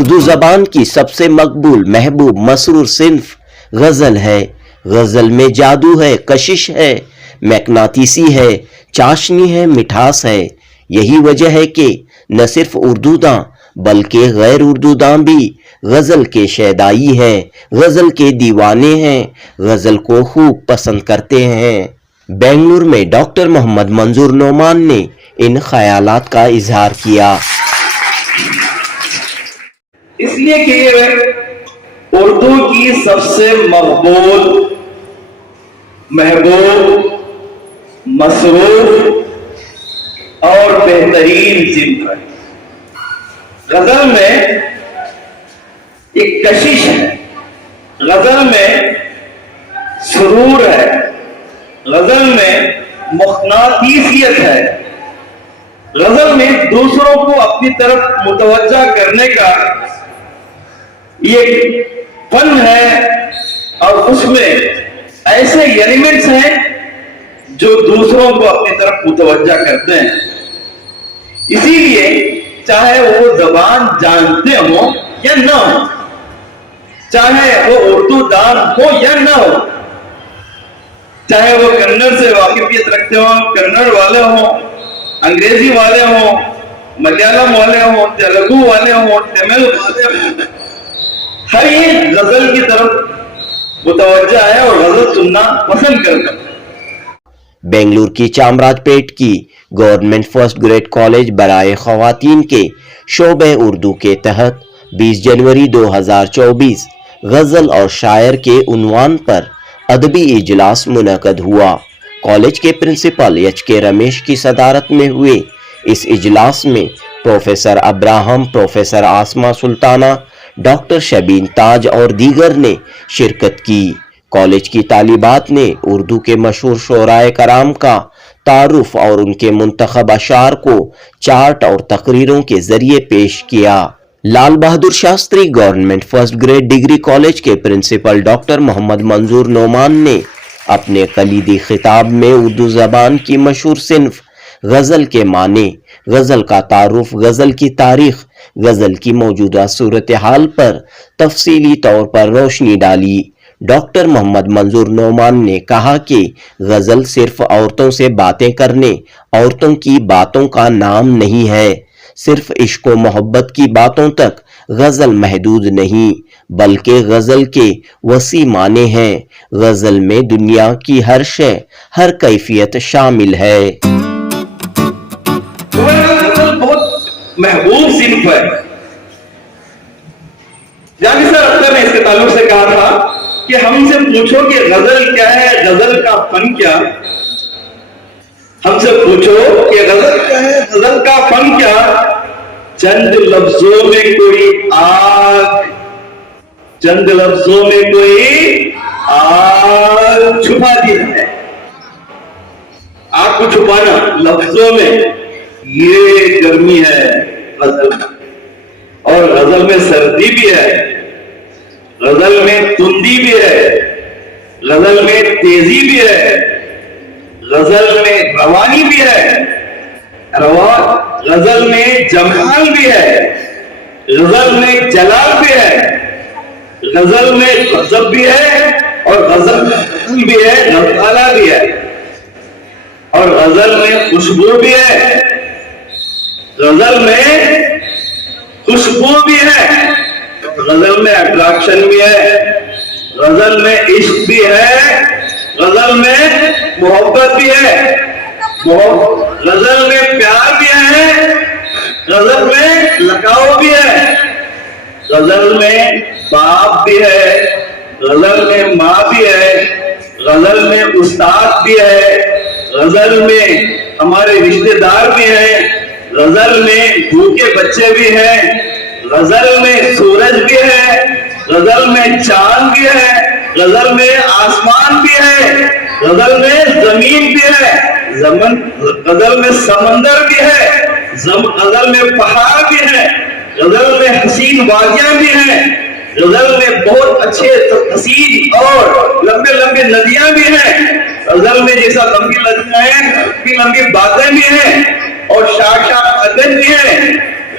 اردو زبان کی سب سے مقبول محبوب مسرور صنف غزل ہے۔ غزل میں جادو ہے، کشش ہے، مقناطیسی ہے، چاشنی ہے، مٹھاس ہے۔ یہی وجہ ہے کہ نہ صرف اردو داں بلکہ غیر اردو داں بھی غزل کے شیدائی ہیں، غزل کے دیوانے ہیں، غزل کو خوب پسند کرتے ہیں۔ بنگلور میں ڈاکٹر محمد منظور نعمان نے ان خیالات کا اظہار کیا۔ اس لیے کہ یہ اردو کی سب سے مقبول، محبوب، مصروف اور بہترین صنف ہے۔ غزل میں ایک کشش ہے، غزل میں سرور ہے، غزل میں مقناطیسیت ہے، غزل میں دوسروں کو اپنی طرف متوجہ کرنے کا یہ فن ہے، اور اس میں ایسے ایلیمنٹس ہیں جو دوسروں کو اپنی طرف متوجہ کرتے ہیں۔ اسی لیے چاہے وہ زبان جانتے ہوں یا نہ ہوں، چاہے وہ اردو دان ہو یا نہ ہو، چاہے وہ کنڑ سے واقفیت رکھتے ہوں، کنڑ والے ہوں، انگریزی والے ہوں، ملیالم والے ہوں، تیلگو والے ہوں، تمل والے ہوں، ہر ایک غزل کی طرف متوجہ ہے اور غزل سننا پسند کرتا ہے۔ بنگلور کی چامراج پیٹ کی گورنمنٹ فرسٹ گریڈ کالج برائے خواتین کے شعبہ اردو کے تحت 20 جنوری 2024 غزل اور شاعر کے عنوان پر ادبی اجلاس منعقد ہوا۔ کالج کے پرنسپل ایچ کے رمیش کی صدارت میں ہوئے اس اجلاس میں پروفیسر ابراہم، پروفیسر آسما سلطانہ، ڈاکٹر شبین تاج اور دیگر نے شرکت کی۔ کالج کی طالبات نے اردو کے مشہور شعرائے کرام کا تعارف اور ان کے منتخب اشعار کو چارٹ اور تقریروں کے ذریعے پیش کیا۔ Lal Bahadur Shastri government first grade degree college کے پرنسپل ڈاکٹر محمد منظور نعمان نے اپنے کلیدی خطاب میں اردو زبان کی مشہور صنف غزل کے معنی، غزل کا تعارف، غزل کی تاریخ، غزل کی موجودہ صورتحال پر تفصیلی طور پر روشنی ڈالی۔ ڈاکٹر محمد منظور نعمان نے کہا کہ غزل صرف عورتوں سے باتیں کرنے، عورتوں کی باتوں کا نام نہیں ہے۔ صرف عشق و محبت کی باتوں تک غزل محدود نہیں، بلکہ غزل کے وسیع معنی ہیں۔ غزل میں دنیا کی ہر شے، ہر کیفیت شامل ہے۔ غزل بہت محبوب صنف ہے۔ جانی سر اختر نے اس کے تعلق سے کہا تھا کہ ہم سے پوچھو کہ غزل کیا ہے، غزل کا فن کیا؟ ہم سے پوچھو کہ غزل کیا ہے، غزل کا فن کیا؟ چند لفظوں میں کوئی آگ، چند لفظوں میں کوئی آگ چھپا دی ہے۔ آگ کو چھپانا لفظوں میں، یہ گرمی ہے غزل کا۔ اور غزل میں سردی بھی ہے، غزل میں تندی بھی ہے، غزل میں تیزی بھی ہے، غزل میں روانی بھی ہے، غزل میں جمال بھی ہے، غزل میں جلال بھی ہے، غزل میں غضب بھی ہے، اور غزل میں غزل بھی ہے، غزالہ بھی ہے، اور غزل میں خوشبو بھی ہے، غزل میں خوشبو بھی ہے، غزل میں اٹریکشن بھی ہے، غزل میں عشق بھی ہے، غزل میں محبت بھی ہے، غزل میں پیار بھی ہے، غزل میں لگاؤ بھی ہے، غزل میں باپ بھی ہے، غزل میں ماں بھی ہے، غزل میں استاد بھی ہے، غزل میں ہمارے رشتہ دار بھی ہیں، غزل میں بھوکے بچے بھی ہیں، غزل میں سورج بھی ہے، غزل میں چاند بھی ہے، غزل میں آسمان بھی ہے، غزل میں زمین بھی ہے، غزل میں سمندر بھی ہے، غزل میں پہاڑ بھی ہے، غزل میں حسین وادیاں بھی ہیں، غزل میں بہت اچھے حسین اور لمبے لمبے ندیاں بھی ہیں، غزل میں جیسا لمبی ندیاں ہیں، لمبی باتیں بھی ہیں، اور شاخ شاخ ادب بھی ہیں،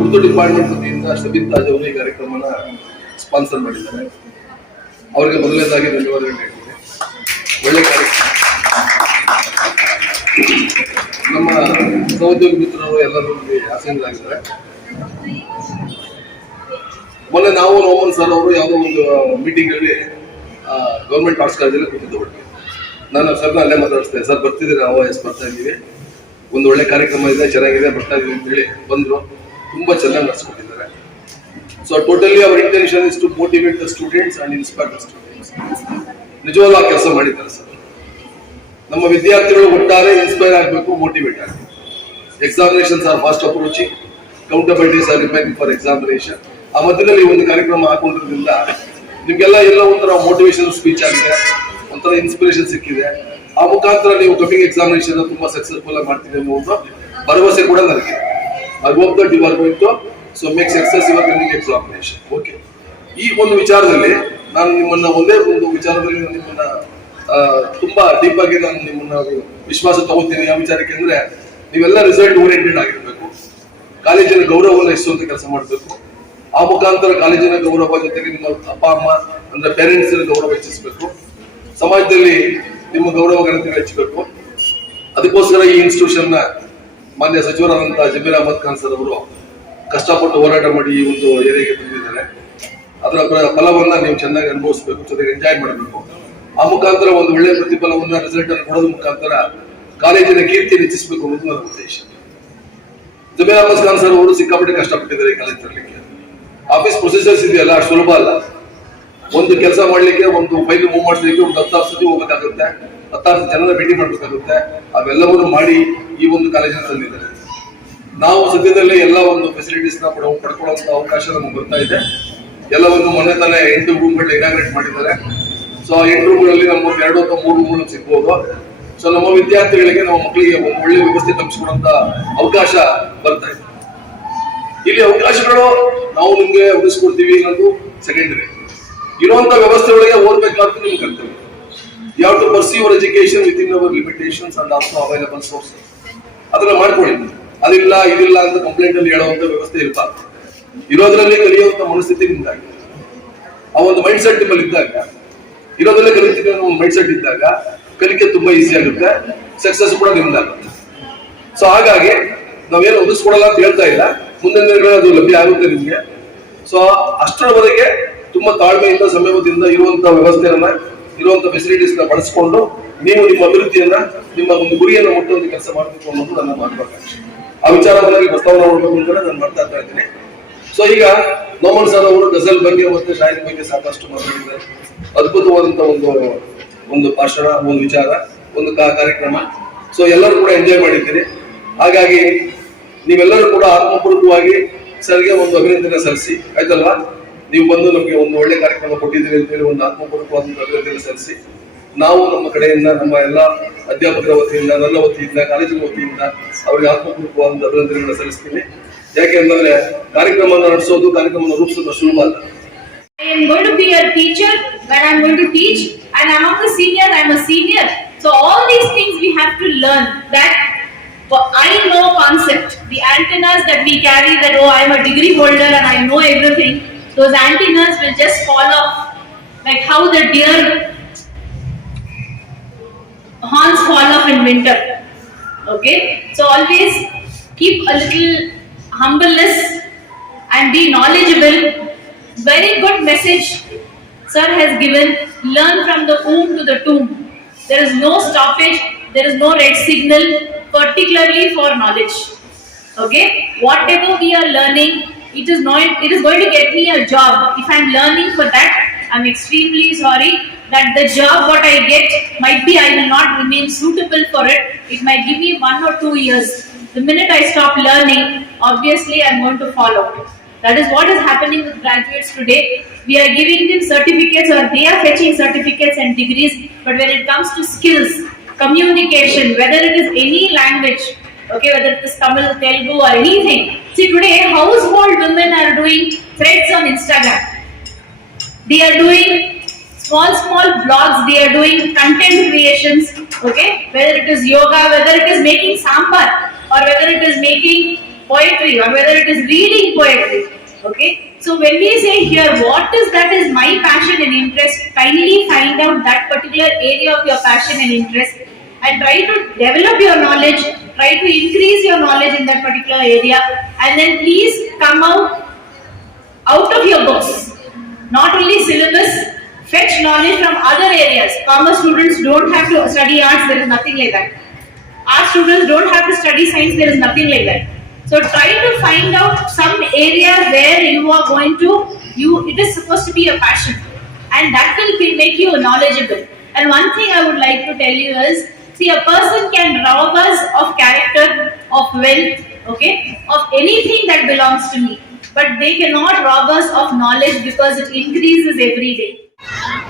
ಉರ್ದು ಡಿಪಾರ್ಟ್ಮೆಂಟ್ ವತಿಯಿಂದ ಶಬೀನ್ ತಾಜ್ ಅವರು ಈ ಕಾರ್ಯಕ್ರಮನ ಸ್ಪಾನ್ಸರ್ ಮಾಡಿದ್ದಾರೆ. ಅವರಿಗೆ ಮೊದಲನೇದಾಗಿ ಧನ್ಯವಾದಗಳು ಹೇಳ್ತೀನಿ. ಒಳ್ಳೆ ಕಾರ್ಯಕ್ರಮ. ನಮ್ಮ ಸಹೋದ್ಯೋಗಿ ಮಿತ್ರರು ಎಲ್ಲರೂ ಆಸೀನರಾಗಿದ್ದಾರೆ. ಮೊನ್ನೆ ನಾವು ರೋಮನ್ ಸರ್ ಅವರು ಯಾವುದೋ ಒಂದು ಮೀಟಿಂಗ್ ಅಲ್ಲಿ ಗೌರ್ಮೆಂಟ್ ಆರ್ಟ್ಸ್ ಕಾಲೇಜಲ್ಲಿ ಕೂತಿದ್ದು ಒಟ್ಟಿಗೆ. ನಾನು ಸರ್ನ ಅಲ್ಲೇ ಮಾತಾಡಿಸ್ತೇನೆ, ಸರ್ ಬರ್ತಿದ್ದೀರಿ, ನಾವು ಎಸ್ ಬರ್ತಾ ಇದ್ದೀವಿ, ಒಂದು ಒಳ್ಳೆ ಕಾರ್ಯಕ್ರಮ ಇದೆ, ಚೆನ್ನಾಗಿದೆ, ಬರ್ತಾ ಇದೀವಿ ಅಂತ ಹೇಳಿ ಬಂದರು. ತುಂಬಾ ಚೆನ್ನಾಗಿ ನಡೆಸ್ಕೊಟ್ಟಿದ್ದಾರೆ. So totally our intention is to motivate the students and inspire the students. ನಿಜವಾಗ್ಲೂ ಆ ಕೆಲಸ ಮಾಡಿದ್ದಾರೆ ಸರ್. ನಮ್ಮ ವಿದ್ಯಾರ್ಥಿಗಳು ಒಟ್ಟಾರೆ ಇನ್ಸ್ಪೈರ್ ಆಗಬೇಕು, ಮೋಟಿವೇಟ್ ಆಗಬೇಕು. Examinations are fast approaching, accountabilities are remaining for examination. ಆ ಮಧ್ಯದಲ್ಲಿ ಒಂದು ಕಾರ್ಯಕ್ರಮ ಹಾಕೊಂಡಿರೋದ್ರಿಂದ ನಿಮ್ಗೆಲ್ಲ ಎಲ್ಲ ಒಂಥರ ಮೋಟಿವೇಶನ್ ಸ್ಪೀಚ್ ಆಗಿದೆ, ಒಂಥರ ಇನ್ಸ್ಪಿರೇಷನ್ ಸಿಕ್ಕಿದೆ. ಆ ಮುಖಾಂತರ ನೀವು ಕಮಿಂಗ್ ಎಕ್ಸಾಮಿನೇಷನ್ ತುಂಬಾ ಸಕ್ಸಸ್ಫುಲ್ ಆಗಿ ಮಾಡ್ತೀವಿ ಅನ್ನೋ ಒಂದು ಭರವಸೆ ಕೂಡ ನನಗೆ. I hope that you are going to make success your coming examination. Okay. ಈ ಒಂದು ವಿಚಾರದಲ್ಲಿ ನಾನು ನಿಮ್ಮನ್ನ ಒಂದೇ ಒಂದು ವಿಚಾರದಲ್ಲಿ ನಿಮ್ಮನ್ನ ತುಂಬಾ ಡೀಪ್ ಆಗಿ ನಾನು ನಿಮ್ಮನ್ನ ವಿಶ್ವಾಸ ತಗೋತೀನಿ. ಯಾವ ವಿಚಾರಕ್ಕೆ ಅಂದ್ರೆ ನೀವೆಲ್ಲ ರಿಸಲ್ಟ್ ಓರಿಯೆಂಟೆಡ್ ಆಗಿರ್ಬೇಕು, ಕಾಲೇಜಿನ ಗೌರವವನ್ನು ಹೆಚ್ಚಿಸುವಂತ ಕೆಲಸ ಮಾಡಬೇಕು. ಆ ಮುಖಾಂತರ ಕಾಲೇಜಿನ ಗೌರವ ಜೊತೆಗೆ ನಿಮ್ಮ ಅಪ್ಪ ಅಮ್ಮ ಅಂದ್ರೆ ಪೇರೆಂಟ್ಸ್ ಗೌರವ ಹೆಚ್ಚಿಸಬೇಕು, ಸಮಾಜದಲ್ಲಿ ನಿಮ್ಮ ಗೌರವ ಘನತೆ ಹೆಚ್ಚಬೇಕು. ಅದಕ್ಕೋಸ್ಕರ ಈ ಇನ್ಸ್ಟಿಟ್ಯೂಷನ್ ನ ಮಾನ್ಯ ಸಚಿವರಾದಂತಹ ಜಮೀರ್ ಅಹಮದ್ ಖಾನ್ ಸರ್ ಅವರು ಕಷ್ಟಪಟ್ಟು ಹೋರಾಟ ಮಾಡಿ ಈ ಒಂದು ಏರಿಯಾಗೆ ತಂದಿದ್ದಾರೆ. ಅದರ ಫಲವನ್ನ ನೀವು ಚೆನ್ನಾಗಿ ಅನುಭವಿಸಬೇಕು, ಜೊತೆಗೆ ಎಂಜಾಯ್ ಮಾಡಬೇಕು. ಆ ಮುಖಾಂತರ ಒಂದು ಒಳ್ಳೆಯ ಪ್ರತಿಫಲವನ್ನ ರಿಸಲ್ಟ್ ಅನ್ನು ಕೊಡೋದ್ರ ಮುಖಾಂತರ ಕಾಲೇಜಿನ ಕೀರ್ತಿ ಹೆಚ್ಚಿಸಬೇಕು ಅನ್ನೋದು ನನ್ನ ಉದ್ದೇಶ. ಜಮೀರ್ ಅಹಮದ್ ಖಾನ್ ಸರ್ ಅವರು ಸಿಕ್ಕಾಪಟ್ಟೆ ಕಷ್ಟಪಟ್ಟಿದ್ದಾರೆ ಈ ಕಾಲೇಜ್ ತರಲಿಕ್ಕೆ. ಆಫೀಸ್ ಪ್ರೊಸೀಜರ್ಸ್ ಇದೆಯಲ್ಲ ಅಷ್ಟು ಸುಲಭ ಅಲ್ಲ. ಒಂದು ಕೆಲಸ ಮಾಡ್ಲಿಕ್ಕೆ, ಒಂದು ಫೈಲ್ ಮೂವ್ ಮಾಡ್ಲಿಕ್ಕೆ ಒಂದು 10 ಸತಿ ಹೋಗ್ಬೇಕಾಗುತ್ತೆ, 10 ಜನರ ಭೇಟಿ ಮಾಡ್ಬೇಕಾಗುತ್ತೆ. ಅವೆಲ್ಲವನ್ನು ಮಾಡಿ ಈ ಒಂದು ಕಾಲೇಜಿನ ತಂದಿದ್ದಾರೆ. ನಾವು ಸದ್ಯದಲ್ಲೇ ಎಲ್ಲ ಒಂದು ಫೆಸಿಲಿಟೀಸ್ ನ ಪಡ್ಕೊಳ್ಳುವಂತ ಅವಕಾಶ ನಮಗೆ ಬರ್ತಾ ಇದೆ. ಎಲ್ಲವನ್ನು ಮೊನ್ನೆ ತಾನೇ 8 ರೂಮ್ಗಳು ಇನಾಗ್ರೇಟ್ ಮಾಡಿದ್ದಾರೆ. ಸೊ ಆ 8 ರೂಮ್ಗಳಲ್ಲಿ ನಮ್ಮ 2 ಅಥವಾ 3 ರೂಮ್ಗಳು ಸಿಗ್ಬೋದು. ಸೊ ನಮ್ಮ ವಿದ್ಯಾರ್ಥಿಗಳಿಗೆ, ನಮ್ಮ ಮಕ್ಕಳಿಗೆ ಒಂದು ಒಳ್ಳೆ ವ್ಯವಸ್ಥೆ ಕಲ್ಪಿಸಿಕೊಡುವಂತ ಅವಕಾಶ ಬರ್ತಾ ಇದೆ. ಇಲ್ಲಿ ಅವಕಾಶಗಳು ನಾವು ನಿಮ್ಗೆ ಉಳಿಸ್ಕೊಡ್ತೀವಿ ಅನ್ನೋದು ಸೆಕೆಂಡರಿ. ಇರುವಂತ ವ್ಯವಸ್ಥೆ ಒಳಗೆ ಓದ್ಬೇಕಾದ್ರೆ ನಿಮ್ಗೆ ಕರ್ತವ್ಯ. You have to pursue your education within our limitations and also available sources. ಅದನ್ನ ಮಾಡ್ಕೊಳ್ಳಿ. ಅದಿಲ್ಲ ಇದಿಲ್ಲ ಅಂತ ಕಂಪ್ಲೇಂಟ್ ಅಲ್ಲಿ ಹೇಳುವಂತ ವ್ಯವಸ್ಥೆ ಇರಬಾರ್ದು. ಇರೋದ್ರಲ್ಲಿ ಕಲಿಯುವಂತ ಮನಸ್ಥಿತಿ ನಿಮ್ದಾಗಿ, ಆ ಒಂದು ಮೈಂಡ್ ಸೆಟ್ ನಿಮ್ಮಲ್ಲಿ ಇದ್ದಾಗ, ಇರೋದ್ರಲ್ಲೇ ಕಲಿತೀವಿ ಅನ್ನೋ ಒಂದು ಮೈಂಡ್ ಸೆಟ್ ಇದ್ದಾಗ ಕಲಿಕೆ ತುಂಬಾ ಈಸಿ ಆಗುತ್ತೆ, ಸಕ್ಸಸ್ ಕೂಡ ನಿಮ್ದಾಗುತ್ತೆ. ಸೊ ಹಾಗಾಗಿ ನಾವೇನು ಒದಿಸ್ಕೊಡಲ್ಲ ಅಂತ ಹೇಳ್ತಾ ಇಲ್ಲ, ಮುಂದಿನ ದಿನಗಳಲ್ಲಿ ಅದು ಲಭ್ಯ ಆಗುತ್ತೆ ನಿಮ್ಗೆ. ಸೊ ಅಷ್ಟರವರೆಗೆ ತುಂಬಾ ತಾಳ್ಮೆಯಿಂದ, ಸಂಯಮದಿಂದ ಇರುವಂತ ವ್ಯವಸ್ಥೆಯನ್ನ, ಇರುವಂತ ಫೆಸಿಲಿಟೀಸ್ ನ ಬಳಸಿಕೊಂಡು ನೀವು ನಿಮ್ಮ ಅಭಿವೃದ್ಧಿಯನ್ನ, ನಿಮ್ಮ ಒಂದು ಗುರಿಯನ್ನು ಮುಟ್ಟುವಂತ ಕೆಲಸ ಮಾಡಬೇಕು ಅನ್ನೋದು ನನ್ನ ಮಹತ್ವಾಕಾಂಕ್ಷೆ. ಆ ವಿಚಾರವಾಗಿ ಪ್ರಸ್ತಾವನೆ ಮಾಡಬೇಕು ಅಂತ ನಾನು ಮಾಡ್ತಾ ಇದ್ದೀನಿ. ಸೊ ಈಗ ನೋಮನ್ ಸರ್ ಅವರು ಗಜಲ್ ಬಗ್ಗೆ ಮತ್ತೆ ಶಾಯರಿ ಬಗ್ಗೆ ಸಾಕಷ್ಟು ಮಾತಾಡಿದ್ದಾರೆ. ಅದ್ಭುತವಾದಂತ ಒಂದು ಭಾಷಣ, ಒಂದು ವಿಚಾರ, ಒಂದು ಕಾರ್ಯಕ್ರಮ. ಸೊ ಎಲ್ಲರೂ ಕೂಡ ಎಂಜಾಯ್ ಮಾಡಿದ್ದೀರಿ. ಹಾಗಾಗಿ ನೀವೆಲ್ಲರೂ ಕೂಡ ಆತ್ಮಪೂರ್ವಕವಾಗಿ ಸರ್ಗೆ ಒಂದು ಅಭಿನಂದನೆ ಸಲ್ಲಿಸಿ, ಆಯ್ತಲ್ವಾ? ನೀವು ಬಂದು ನಮಗೆ ಒಂದು ಒಳ್ಳೆ ಕಾರ್ಯಕ್ರಮ ಕೊಟ್ಟಿದ್ದೀರಿ ಅಂತ ಹೇಳಿ ಒಂದು ಆತ್ಮಪೂರ್ವಕವಾದಂತಹ ಅಭಿನಂದನೆ ಸಲ್ಲಿಸಿ, ನಾವು ನಮ್ಮ ಕಡೆಯಿಂದ, ನಮ್ಮ ಎಲ್ಲ ಅಧ್ಯಾಪಕರ ವತಿಯಿಂದ, ನನ್ನ ವತಿಯಿಂದ, ಕಾಲೇಜಿನ ವತಿಯಿಂದ ಅವರಿಗೆ ಆತ್ಮಪೂರ್ವಕವಾದ ಅಭಿನಂದನೆಗಳನ್ನ ಸಲ್ಲಿಸ್ತೀನಿ. ಯಾಕೆಂದ್ರೆ ಕಾರ್ಯಕ್ರಮ ನಡೆಸೋದು, ಕಾರ್ಯಕ್ರಮ ರೂಪಿಸೋದು ಸುಲಭ ಅಲ್ಲ. I am going to be a teacher when I am going to teach, and among the seniors I am a senior. So all these things we have to learn. That I know concept. The antennas that we carry, that oh I am a degree holder and I know everything. Those antennas will just fall off like how the deer horns fall off in winter. Okay, so always keep a little humbleness and be knowledgeable. Very good message sir has given. Learn from the womb to the tomb. There is no stoppage, there is no red signal, particularly for knowledge. Okay, whatever we are learning, it is going to get me a job. If I am learning for that, I am extremely sorry that the job what I get might be I will not remain suitable for it. It might give me 1 or 2 years. The minute I stop learning, obviously I am going to fall out. That is what is happening with graduates today. We are giving them certificates or they are fetching certificates and degrees, but when it comes to skills, communication, whether it is any language, okay, whether it is Tamil, Telugu or anything. See, today household women are doing threads on Instagram. They are doing small blogs. They are doing content creations. Okay, whether it is yoga, whether it is making sambar, or whether it is making poetry, or whether it is reading poetry. Okay, so when we say here, what is that is my passion and interest? Kindly find out that particular area of your passion and interest, and try to develop your knowledge. Try to increase your knowledge in that particular area, and then please come out of your books. Not only syllabus, fetch knowledge from other areas. Commerce students don't have to study arts, there is nothing like that. Art students don't have to study science, there is nothing like that. So try to find out some area where you are going to, it is supposed to be a passion, and that will make you knowledgeable. And one thing I would like to tell you is, see, a person can rob us of character, of wealth, okay, of anything that belongs to me, but they cannot rob us of knowledge because it increases every day.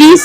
20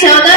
14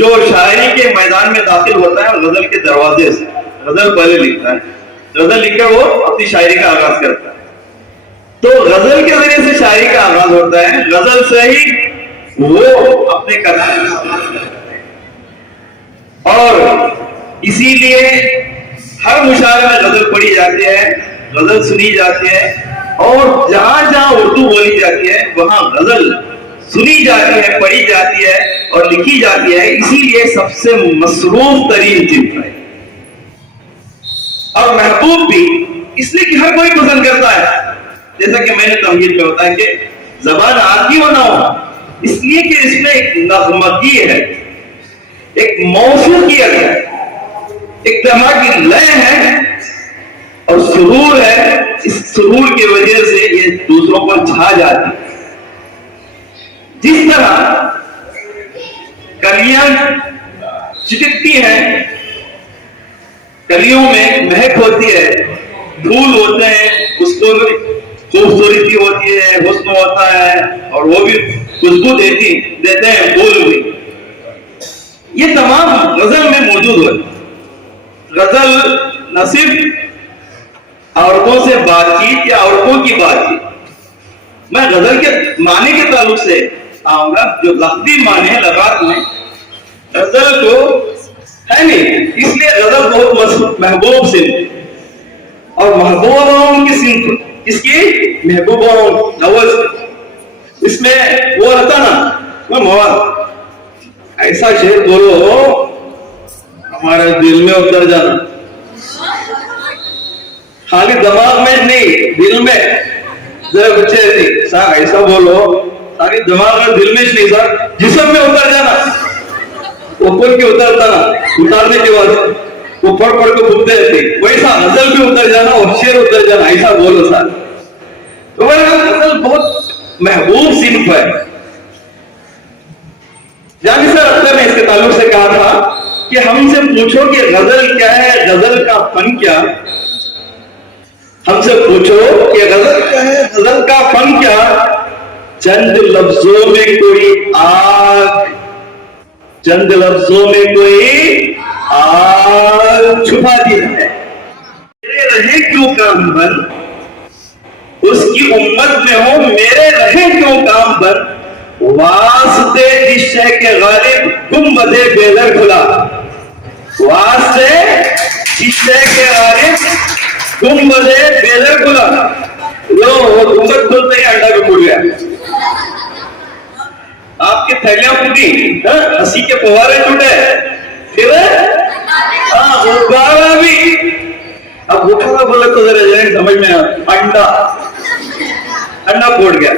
جو شاعری کے میدان میں داخل ہوتا ہے غزل کے دروازے سے غزل پہلے لکھتا ہے، غزل لکھ کر وہ اپنی شاعری کا آغاز کرتا ہے. تو غزل کے ذریعے سے شاعری کا آغاز ہوتا ہے، غزل سے ہی وہ اپنے کلام کا آغاز کرتا ہے. اور اسی لیے ہر مشاعرے میں غزل پڑھی جاتی ہے، غزل سنی جاتی ہے، اور جہاں جہاں اردو بولی جاتی ہے وہاں غزل سنی جاتی ہے، پڑھی جاتی ہے اور لکھی جاتی ہے. اسی لیے سب سے مصروف ترین صنف ہے اور محبوب بھی اس لیے کہ ہر کوئی پسند کرتا ہے. جیسا کہ میں نے تمہید میں ہوتا ہے کہ زبان آتی ہو نہ ہو، اس لیے کہ اس میں ایک نغمگی ہے، ایک موسیقیت ہے، ایک طرح کی لے ہے اور سرور ہے. اس سرور کی وجہ سے یہ دوسروں پر چھا جاتی ہے. جس طرح کلیاں چٹکتی ہیں، کلیوں میں مہک ہوتی ہے، پھول ہوتے ہیں، اس کو خوبصورتی ہوتی ہے، حسن ہوتا ہے اور وہ بھی خوشبو دیتے ہیں پھول بھی. یہ تمام غزل میں موجود ہے. غزل نہ صرف عورتوں سے بات چیت یا عورتوں کی بات چیت. میں غزل کے معنی کے تعلق سے آؤں گا. جو لفظی معنی ہے لغات میں غزل کو ہے نہیں، اس لیے غزل بہت محبوب صنف اور محبوبوں کی صنف. اس کی محبوبوں نوز اس میں وہ رہتا نا مواد ایسا شعر بولو ہمارے دل میں اتر جانا، خالی دماغ میں نہیں دل میں. ذرا بچے ایسے سر ایسا بولو تاکہ دماغ میں دل میں نہیں سر جسم میں اتر جانا. وہ پڑھ کے اترتا نا، اتارنے کے بعد وہ پڑھ کے بھولتے رہتے، ویسا غزل بھی اتر جانا اور شعر اتر جانا، ایسا بولو سر. تو غزل بہت محبوب صنف ہے. جانی سر اختر نے اس کے تعلق سے کہا تھا کہ ہم سے پوچھو کہ غزل کیا ہے، غزل کا فن کیا. ہم سے پوچھو کہ غزل کیا ہے، غزل کا فن کیا. چند لفظوں میں کوئی آگ، چند لفظوں میں کوئی آگ چھپا دی ہے. میرے رہے کیوں کام بن، اس کی امت میں ہو میرے رہے کیوں کام بن. واسطے جس شے کے غالب گنبد بیدر کھلا، واسطے جس شے کے غالب گنبد بیدر کھلا. لو وہ گنبد کھلتے ہی انڈا بھی پھوٹ گیا. آپ کی تھیلیاں پھوٹی، ہنسی کے فوارے ٹوٹے، پھر غبارہ بھی. اب غبارہ بولا تو ذرا ذہن سمجھ میں انڈا پھوٹ گیا.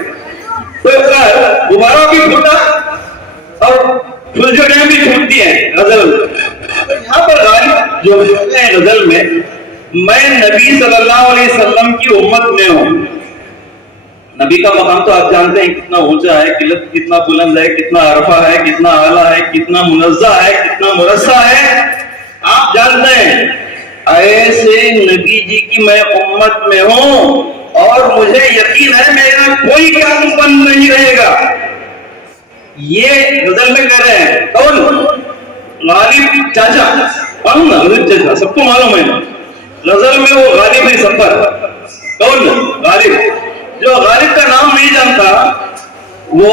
تو غبارہ بھی پھوٹا اور فلجھڑیاں بھی چھوٹتی ہیں غزل. یہاں پر غالب جو ہے غزل میں، میں نبی صلی اللہ علیہ وسلم کی امت میں ہوں. نبی کا مقام تو آپ جانتے ہیں کتنا اونچا ہے، کتنا بلند ہے، کتنا عرفہ ہے، کتنا اعلیٰ ہے، کتنا منزہ ہے، کتنا مرصع ہے، آپ جانتے ہیں. ایسے نبی جی کی میں امت میں ہوں اور مجھے یقین ہے میرا کوئی کام بند نہیں رہے گا. یہ غزل میں کہہ رہے ہیں کون؟ غالب چاچا. غالب چاچا سب کو معلوم ہے غزل میں وہ غالب نہیں سفر. کون؟ غالب. جو غالب کا نام نہیں جانتا وہ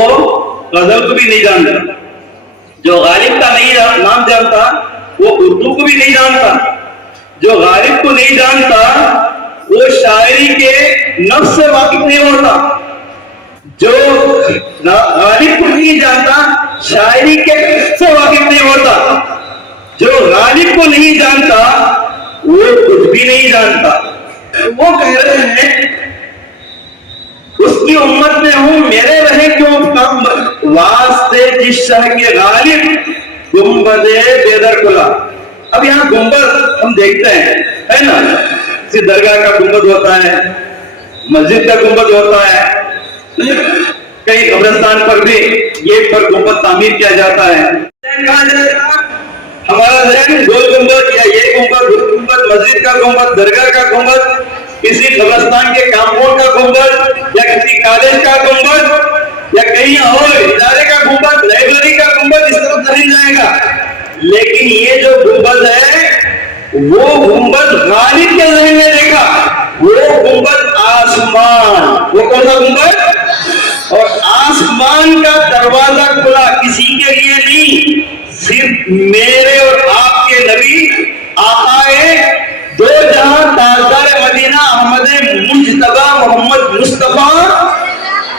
غزل کو بھی نہیں جانتا. جو غالب کا نہیں نام جانتا وہ اردو کو بھی نہیں جانتا. جو غالب کو نہیں جانتا وہ شاعری کے نفس سے واقف نہیں ہوتا. جو غالب کو نہیں جانتا شاعری کے نفس سے واقف نہیں ہوتا. جو غالب کو نہیں جانتا وہ کچھ بھی نہیں جانتا. وہ کہہ رہے ہیں اس کی امت میں ہوں میرے رہے کیوں کام واسطے جس شاہ کے غالب گنبد بیدر کھلا. اب یہاں گنبد ہم دیکھتے ہیں ہے نا، کسی درگاہ کا گنبد ہوتا ہے، مسجد کا گنبد ہوتا ہے، کئی قبرستان پر بھی یہ پر گنبد تعمیر کیا جاتا ہے. ہمارا ذہن گول گنبد یا یہ گنبد مسجد کا گنبد، درگاہ کا گنبد، کسی قبرستان کے کامپاؤنڈ کا گنبد یا کسی کالج کا گنبد یا کہیں اور ادارے کا گنبد، لائبریری کا گنبد اس طرف نہیں جائے گا، لیکن یہ جو گنبد ہے وہ گنبد غالب کے ذہن میں دیکھا، وہ گنبد آسمان، وہ کون سا گنبد؟ اور آسمان کا دروازہ کھلا، کسی کے لیے نہیں، صرف میرے اور آپ کے نبی آقائے دو جہاں تاجدار مدینہ احمد مجتبی محمد مصطفیٰ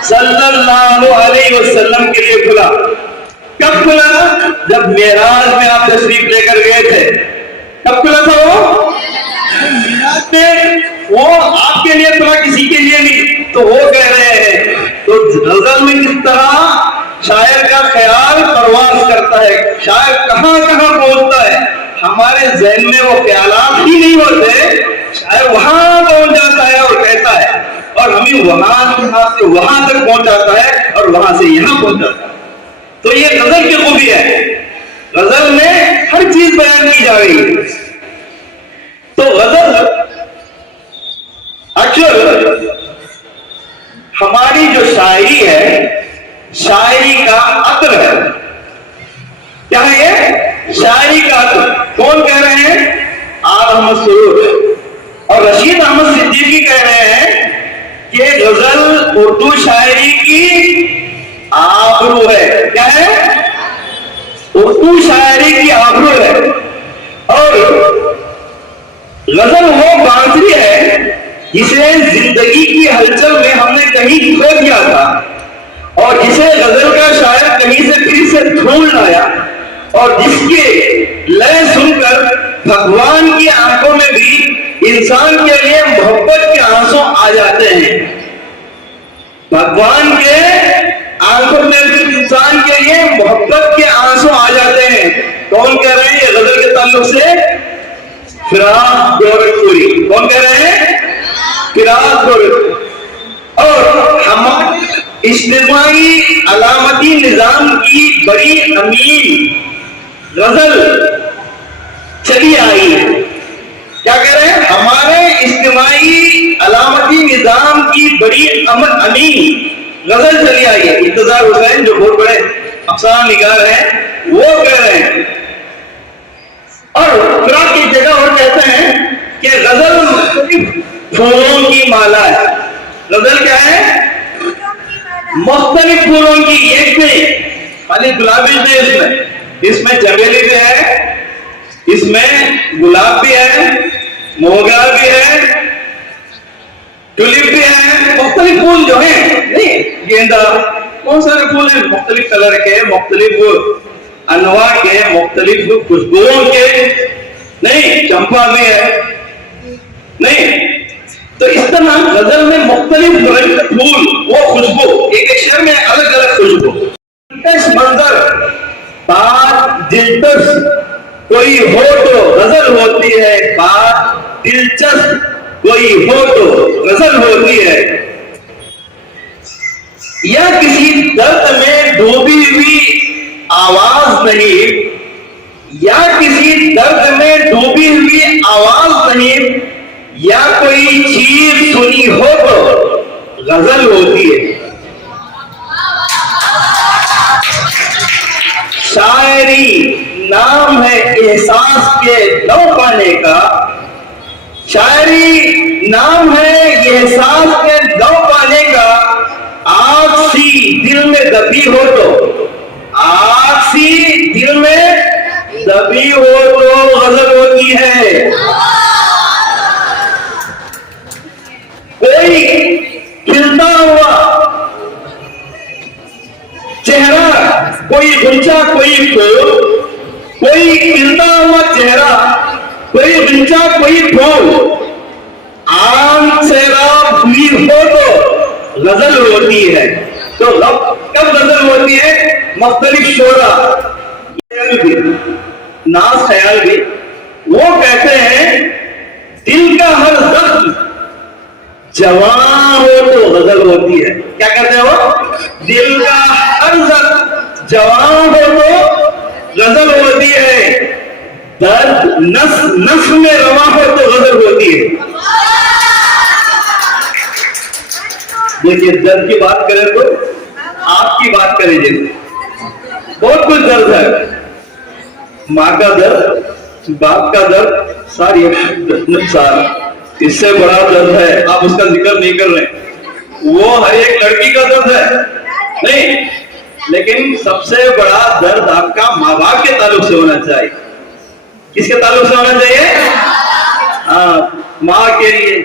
صلی اللہ علیہ وسلم کے لیے کھلا۔ کب کھلا؟ جب معراج میں آپ تشریف لے کر گئے تھے، کب کھلا تھا وہ؟ معراج میں، وہ آپ کے لیے کھلا، کسی کے لیے نہیں۔ تو وہ کہہ رہے ہیں، تو غزل میں کس طرح شاعر کا خیال پرواز کرتا ہے، شاعر کہاں کہاں پہنچتا ہے، ہمارے ذہن میں وہ خیالات ہی نہیں ہوتے، شاعر وہاں پہنچ جاتا ہے اور کہتا ہے، اور ہمیں وہاں سے وہاں تک پہنچاتا ہے اور وہاں سے یہاں پہنچاتا ہے۔ تو یہ غزل کی خوبی ہے، غزل میں ہر چیز بیان کی جا رہی ہے۔ تو غزل ایکچوئل ہماری جو شاعری ہے، شاعری کا عطر ہے۔ کیا ہے یہ؟ شاعری کا عطر۔ کون کہہ رہے ہیں؟ آل احمد سرور اور رشید احمد صدیقی کہہ رہے ہیں کہ غزل اردو شاعری کی آبرو ہے۔ کیا ہے؟ اردو شاعری کی آبرو ہے۔ اور غزل وہ بانسری ہے جسے زندگی کی ہلچل میں ہم نے کہیں کھو دیا تھا، اور جسے غزل کا شاعر کہیں سے پھر سے ڈھونڈ لایا، اور جس کے لئے سن کر بھگوان کی آنکھوں میں بھی انسان کے لیے محبت کے آنسو آ جاتے ہیں۔ بھگوان کے آنکھوں میں بھی انسان کے لیے محبت کے آنسو آ جاتے ہیں۔ کون کہہ رہے ہیں یہ غزل کے تعلق سے؟ فراق گورکھپوری۔ کون کہہ رہے ہیں؟ فراق گورکھپوری۔ اور ہمارے اجتماعی علامتی نظام کی بڑی امین غزل چلی آئی ہے۔ کیا کہہ رہے ہیں؟ ہمارے اجتماعی علامتی نظام کی بڑی امین غزل چلی آئی ہے۔ انتظار حسین جو بہت بڑے افسانہ نگار ہیں وہ کہہ رہے ہیں، اور فراق کی جگہ اور کہتے ہیں کہ غزل مختلف پھولوں کی مالا ہے۔ غزل کیا ہے؟ مختلف پھولوں کی، ایک نہیں، خالی گلابی نہیں، اس میں چمیلی بھی ہے، اس میں گلاب بھی ہے، موگرا بھی ہے، ٹولپ بھی ہے، مختلف پھول جو ہیں، نہیں گیندا، بہت سارے پھول ہیں مختلف کلر کے، مختلف انواع کے، مختلف خوشبوؤں کے، نہیں چمپا بھی ہے، نہیں۔ تو اس طرح غزل میں مختلف رنگ کے پھول، وہ خوشبو، ایک ایک شعر میں الگ الگ خوشبو، دلکش منظر، بات دلچسپ کوئی ہو تو غزل ہوتی ہے، بات دلچسپ کوئی ہو تو غزل ہوتی ہے، یا کسی درد میں ڈوبی ہوئی آواز نہیں، یا کسی درد میں ڈوبی ہوئی آواز نہیں، یا کوئی چیز سنی ہو تو غزل ہوتی ہے۔ شاعری نام ہے احساس کے لو پانے کا، شاعری نام ہے احساس کے لو پانے کا، آگ سی دل میں دبی ہو تو، آگ سی دل میں دبی ہو تو غزل ہوتی ہے۔ کوئی کھلتا ہوا چہرہ، کوئی غنچہ کوئی پھول، کوئی کھلتا ہوا چہرہ، کوئی غنچہ کوئی پھول، آنکھ سیراب ہوئی ہو تو غزل ہوتی ہے۔ تو کب غزل ہوتی ہے؟ مختلف شعرا، ناز خیال بھی، وہ کہتے ہیں دل کا ہر زخم جوان ہو تو غزل ہوتی ہے۔ کیا کہتے ہیں وہ؟ دل کا ہر زخم جوان ہو تو غزل ہوتی ہے، درد نس میں رواں ہو تو غزل ہوتی ہے۔ دیکھیے درد کی بات کریں تو آپ کی بات کریں جیسے بہت کچھ درد ہے, ماں کا درد, باپ کا درد, ساری نقصان, اس سے بڑا درد ہے آپ اس کا ذکر نہیں کر رہے, وہ ہر ایک لڑکی کا درد ہے نہیں, لیکن سب سے بڑا درد آپ کا ماں باپ کے تعلق سے ہونا چاہیے. کس کے تعلق سے ہونا چاہیے؟ ہاں, ماں کے لیے.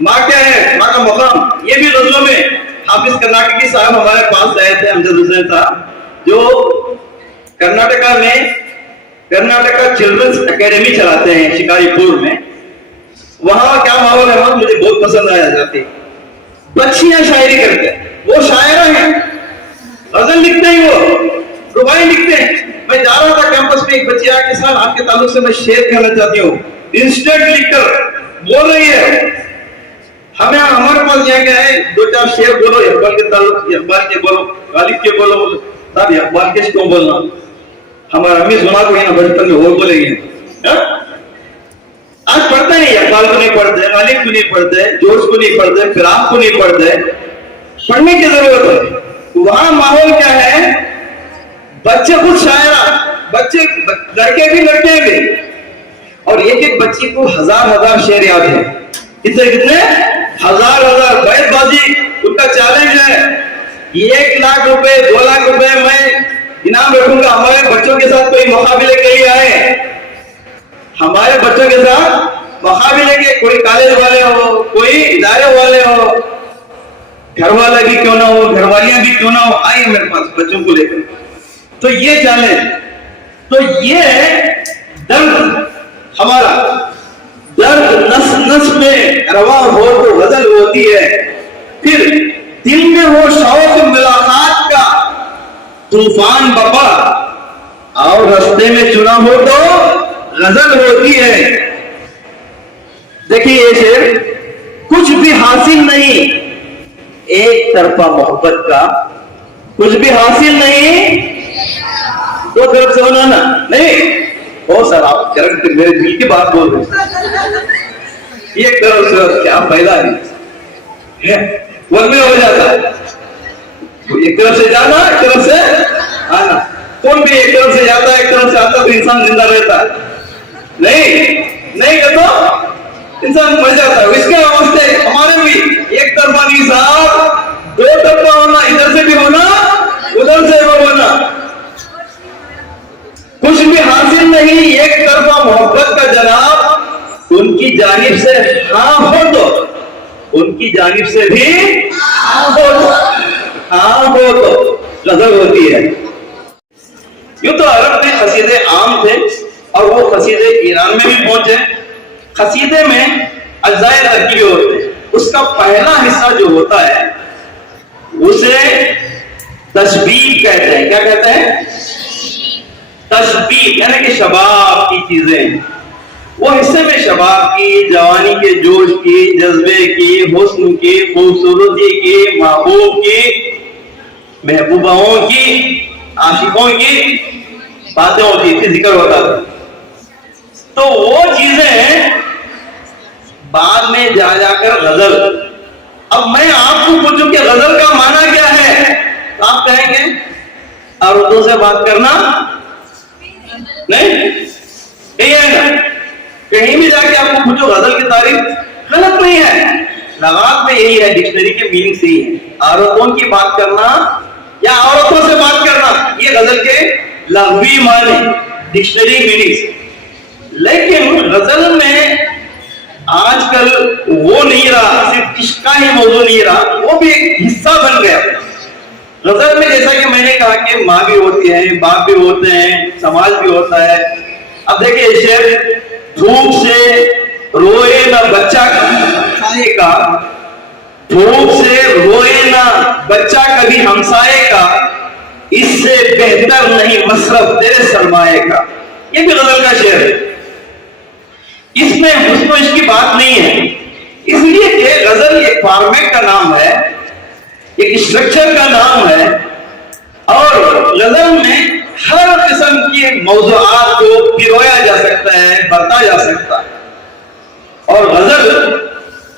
ماں کیا ہے؟ ماں کا مقام. یہ بھی غزلوں میں حافظ کرناٹکی صاحب ہمارے پاس آئے تھے, امجد حسین صاحب, جو کرناٹکا میں کرناٹکا چلڈرنس اکیڈمی چلاتے ہیں شکاری پور میں. وہاں کیا ماحول ہے, مجھے بہت پسند آیا جاتی. بچیاں شاعری کرتے ہیں, وہ شاعرہ ہیں, غزل لکھتے ہیں, وہ ربائی لکھتے ہیں. میں جا رہا تھا کیمپس میں, ایک بچی آ کے ساتھ آپ کے تعلق سے میں شیئر کرنا چاہتی ہوں, انسٹنٹ لکھ کر بول رہی ہے, ہمارے پاس یہاں کیا ہے, 2-4 شعر بولو, اقبال کے تعلق, اقبال کے بولو, غالب کے بولو. صاحب اقبال کے کیوں بولنا, ہمارا امی سنا کو یہاں بچپن میں وہ بولے گی. آج پڑھتے ہیں, اقبال کو نہیں پڑھتے, غالب کو نہیں پڑھتے, جورج کو نہیں پڑھتے, فراق کو نہیں پڑھتے. پڑھنے کی ضرورت ہے. وہاں ماحول کیا ہے, بچے خود شاعرہ, بچے لڑکے بھی لڑکے بھی, اور ایک ایک بچی کو ہزار شعر یاد ہے. کتنے ہزار بیت بازی ان کا چیلنج ہے. 1 لاکھ روپے 2 لاکھ روپے میں انعام رکھوں گا. ہمارے بچوں کے ساتھ کوئی مقابلے کے لیے آئے, ہمارے بچوں کے ساتھ مقابلے کے, کوئی کالج والے ہو, کوئی ادارے والے ہو, گھر والا بھی کیوں نہ ہو, گھر والیاں بھی کیوں نہ ہو, آئیے میرے پاس بچوں کو لے کر. تو یہ چیلنج, تو یہ درد ہمارا, درد نس نس میں رواں ہو تو غزل ہوتی ہے. پھر دل میں ہو شوق ملاقات کا طوفان بپا, اور رستے میں چنا ہو تو غزل ہوتی ہے. دیکھیے یہ شعر, کچھ بھی حاصل نہیں ایک طرفہ محبت کا, کچھ بھی حاصل نہیں, 2 طرف سے ہونا نا نہیں. او سر آپ کرنٹ میرے دل کی بات بول رہے, ایک طرف سے کیا فائدہ ہے, ون میں ہو جاتا ہے. ایک طرف سے جانا, ایک طرف سے آنا. کون بھی ایک طرف سے جاتا ہے ایک طرف سے آتا تو انسان زندہ رہتا ہے نہیں کہ تو انسان مر جاتا ہے. اس کے واسطے ہمارے بھی ایک طرفہ نہیں صاحب, 2 طرفہ ہونا, ادھر سے بھی ہونا ادھر سے بھی ہونا. کچھ بھی حاصل نہیں ایک طرفہ محبت کا جناب, ان کی جانب سے ہاں ہو تو, ان کی جانب سے بھی ہاں ہو تو غزل ہوتی ہے. یوں تو عرب میں قصیدے عام تھے, اور وہ قصیدے ایران میں بھی پہنچے. قصیدے میں اجزاء ترکیبی ہوتے ہیں. اس کا پہلا حصہ جو ہوتا ہے اسے تشبیہ کہتے ہیں. کیا کہتے ہیں؟ تشبیہ, یعنی کہ شباب کی چیزیں. وہ حصے میں شباب کی, جوانی کے جوش کی, جذبے کی, حسن کی, خوبصورتی کی, محبوب کی, محبوباؤں کی, عاشقوں کی باتیں ہوتی تھی, ذکر ہوتا تھا. تو وہ چیزیں بعد میں جا کر غزل. اب میں آپ کو پوچھوں کہ غزل کا معنی کیا ہے, تو آپ کہیں گے اور اردو سے بات کرنا نہیں. یہی ہے نا, کہیں بھی جا کے آپ کو پوچھو غزل کی تعریف غلط نہیں ہے. لغات میں یہی ہے, ڈکشنری کے میننگ سے ہی ہے. عورتوں کی بات کرنا یا عورتوں سے بات کرنا, یہ غزل کے لغوی معنی, ڈکشنری میننگ. لیکن غزل میں آج کل وہ نہیں رہا, صرف عشق کا ہی موضوع نہیں رہا, وہ بھی ایک حصہ بن گیا. غزل میں جیسا کہ میں نے کہا کہ ماں بھی ہوتی ہے, باپ بھی ہوتے ہیں, سماج بھی ہوتا ہے. اب دیکھیں شعر, دھوپ سے روئے نہ بچہ ہمسائے کا, دھوپ سے روئے نہ بچہ کبھی ہمسائے کا, اس سے بہتر نہیں مصرف تیرے سرمایہ کا. یہ بھی غزل کا شعر ہے. اس میں حسن و عشق کی بات نہیں ہے, اس لیے کہ غزل ایک فارمیٹ کا نام ہے, ایک اسٹرکچر کا نام ہے, اور غزل میں ہر قسم کی موضوعات کو پرویا جا سکتا ہے, برتا جا سکتا ہے. اور غزل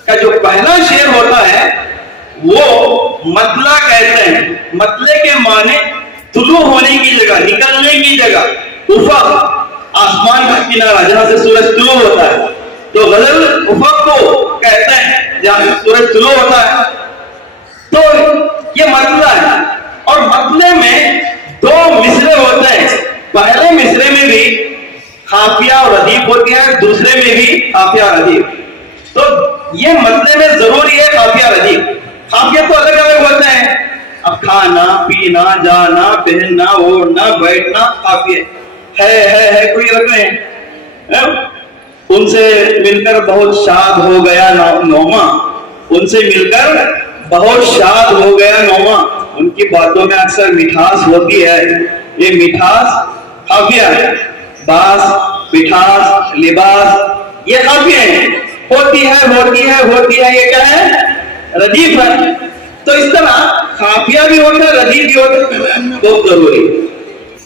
کا جو پہلا شعر ہوتا ہے وہ مطلع کہتے ہیں. مطلع کے معنی طلوع ہونے کی جگہ, نکلنے کی جگہ. افق آسمان کا کنارہ جہاں سے سورج طلوع ہوتا ہے, تو غزل افق کو کہتے ہیں جہاں سے سورج طلوع ہوتا ہے. تو یہ مطلع ہے, اور مطلع میں دو مصرے ہوتے ہیں. پہلے مصرے میں بھی قافیہ اور ردیف ہوتی ہے, دوسرے میں بھی قافیہ اور ردیف. تو یہ مطلع میں ضروری ہے قافیہ ردیف. قافیہ تو الگ الگ ہوتے ہیں, اب کھانا پینا جانا پہننا اوڑھنا بیٹھنا قافیہ ہے کوئی رکھ رہے ہیں. ان سے مل کر بہت شاد ہو گیا نوما, ان سے مل کر بہت شاد ہو گیا نوما. ان کی باتوں میں اکثر مٹھاس ہوتی ہے, یہ مٹھاس قافیہ ہے. باس, مٹھاس, لباس یہ قافیہ ہے. ہوتی ہے یہ کیا ہے؟ ردیف ہے. تو اس طرح قافیہ بھی ہوتا ہے, ردیف بھی ہوتا ہے, بہت ضروری.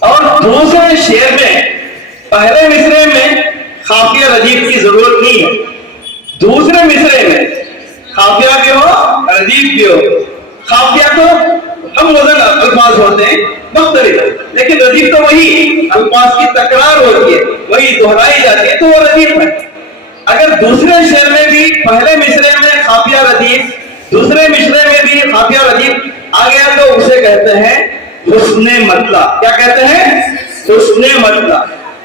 اور دوسرے شعر میں پہلے مصرے میں قافیہ ردیف کی ضرورت نہیں ہے, دوسرے مصرے میں قافیہ بھی ہو ردیف بھی ہو. قافیہ تو ہم وزن الفاظ ہوتے ہیں مختلف, لیکن ردیف تو وہی الفاظ کی تکرار ہوتی ہے, وہی دہرائی جاتی ہے, تو وہ ردیف ہے. اگر دوسرے شعر میں بھی پہلے مصرے میں قافیہ ردیف, دوسرے مصرے میں بھی قافیہ ردیف آ گیا تو اسے کہتے ہیں حسن مطلع. کیا کہتے ہیں؟ حسن مطلع.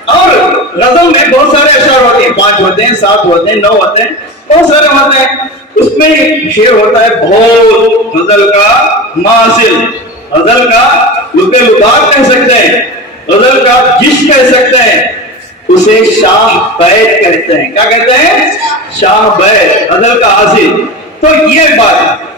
اور غزل میں بہت سارے اشعار ہوتے ہیں, 5 ہوتے ہیں, 7 ہوتے ہیں, 9 ہوتے ہیں, بہت سارے ہوتے ہیں. اس میں شعر ہوتا ہے بہت غزل کا محاصل, غزل کا لبات کہہ سکتے ہیں, غزل کا جش کہہ سکتے ہیں, اسے شاہ بیت کہتے ہیں. کیا کہتے ہیں؟ شاہ بیت, غزل کا حاصل. تو یہ بات